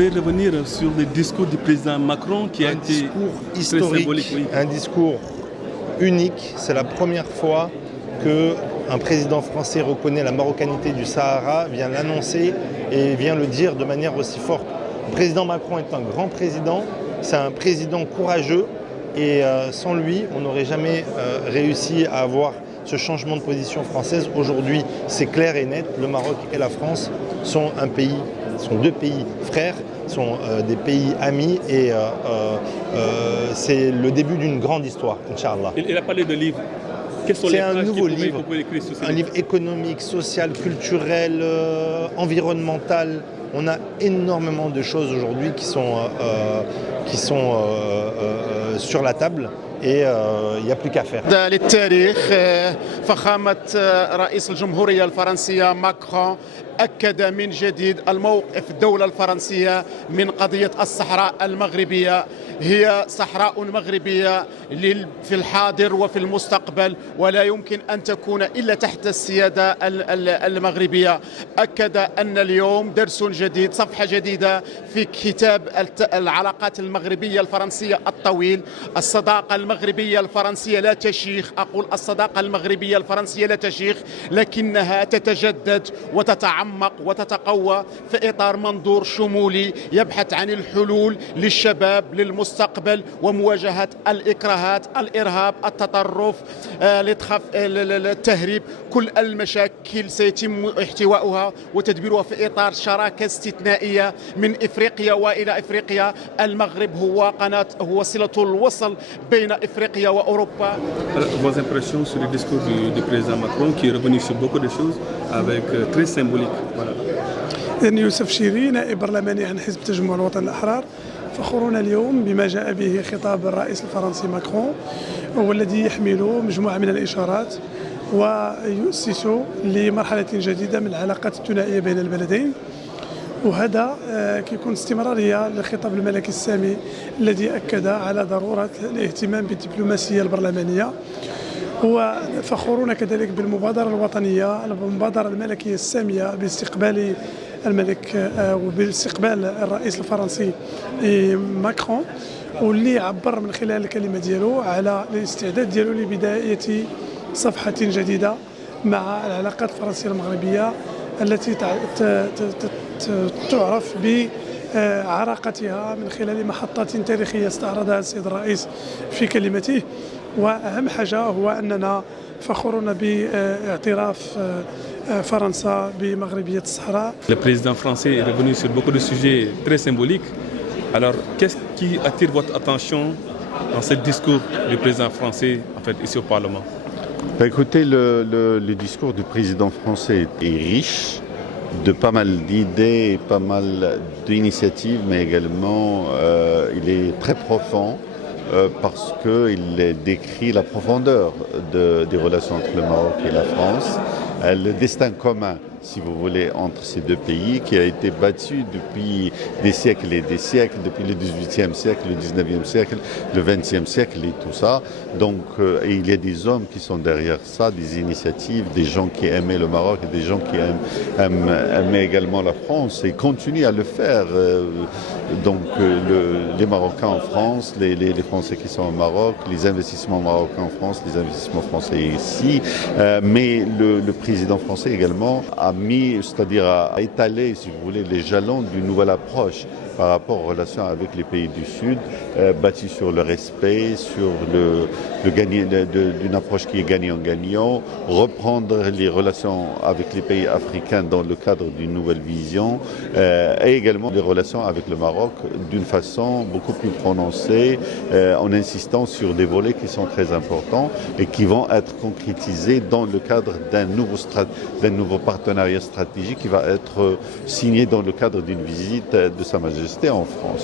pouvez revenir sur le discours du président Macron qui a été discours très historique, symbolique. Oui. un discours unique. C'est la première fois qu'un président français reconnaît la marocanité du Sahara, vient l'annoncer et vient le dire de manière aussi forte. Le président Macron est un grand président, c'est un président courageux et sans lui, on n'aurait jamais réussi à avoir ce changement de position française. Aujourd'hui, c'est clair et net, le Maroc et la France sont deux pays frères, sont des pays amis et c'est le début d'une grande histoire, Inch'Allah. Il a parlé de livres. C'est un nouveau livre, un livre économique, social, culturel, environnemental. On a énormément de choses aujourd'hui qui sont sur la table et il n'y a plus qu'à faire. للتاريخ فخامة رئيس الجمهورية الفرنسية ماكرون أكد من جديد الموقف الدولة الفرنسية من قضية الصحراء المغربية. هي صحراء مغربية في الحاضر وفي المستقبل ولا يمكن أن تكون إلا تحت السيادة المغربية. أكد أن اليوم درس جديد، صفحة جديدة في كتاب العلاقات المغربية الفرنسية الطويل. الصداقة المغربية الفرنسية لا تشيخ، أقول الصداقة المغربية الفرنسية لا تشيخ، لكنها تتجدد وتتعمق وتتقوى في إطار منظور شمولي يبحث عن الحلول للشباب للمستقبل ومواجهة الإكراهات، الإرهاب، التطرف، التهريب. كل المشاكل سيتم احتوائها وتدبيرها في إطار شراكة استثنائية من إفريقيا وإلى إفريقيا. المغرب هو صلة الوصل بين إفريقيا وأوروبا. Vos impressions sur le discours du président Macron qui est revenu sur beaucoup de choses avec très symbolique. Voilà. يوسف شيري نائب برلماني عن حزب تجمع الوطن الأحرار. فخورون اليوم بما جاء به خطاب الرئيس الفرنسي ماكرون والذي يحمل مجموعة من الإشارات ويؤسس لمرحلة جديدة من العلاقات الثنائية بين البلدين. وهذا كيكون استمرارية للخطاب الملكي السامي الذي أكد على ضرورة الاهتمام بالدبلوماسية البرلمانية. وفخورون كذلك بالمبادرة الوطنية، المبادرة الملكية السامية باستقبال الملك وباستقبال الرئيس الفرنسي ماكرون، واللي عبر من خلال الكلمة ديالو على الاستعداد ديالو لبداية صفحة جديدة مع العلاقات الفرنسية المغربية التي تعرف بعراقتها من خلال محطات تاريخية استعرضها السيد الرئيس في كلمته. وأهم حاجة هو أننا فخورون باعتراف فرنسا بمغربية الصحراء. Le président français est revenu sur beaucoup de sujets très symboliques. Alors, qu'est-ce qui attire votre attention dans ce discours du président français, en fait, ici au Parlement? Écoutez, le discours du président français est riche de pas mal d'idées et pas mal d'initiatives, mais également il est très profond parce qu'il décrit la profondeur des relations entre le Maroc et la France, le destin commun, si vous voulez, entre ces deux pays qui a été battu depuis des siècles et des siècles, depuis le XVIIIe siècle, le XIXe siècle, le XXe siècle et tout ça. Donc et il y a des hommes qui sont derrière ça, des initiatives, des gens qui aimaient le Maroc et des gens qui aimaient également la France et continuent à le faire. Donc les Marocains en France, les Français qui sont au Maroc, les investissements marocains en France, les investissements français ici. Mais le président français également a mis, c'est-à-dire a étalé, si vous voulez, les jalons d'une nouvelle approche par rapport aux relations avec les pays du Sud, bâtie sur le respect, sur d'une approche qui est gagnant-gagnant, reprendre les relations avec les pays africains dans le cadre d'une nouvelle vision, et également les relations avec le Maroc d'une façon beaucoup plus prononcée, en insistant sur des volets qui sont très importants et qui vont être concrétisés dans le cadre d'un nouveau partenariat stratégique qui va être signé dans le cadre d'une visite de Sa Majesté en France.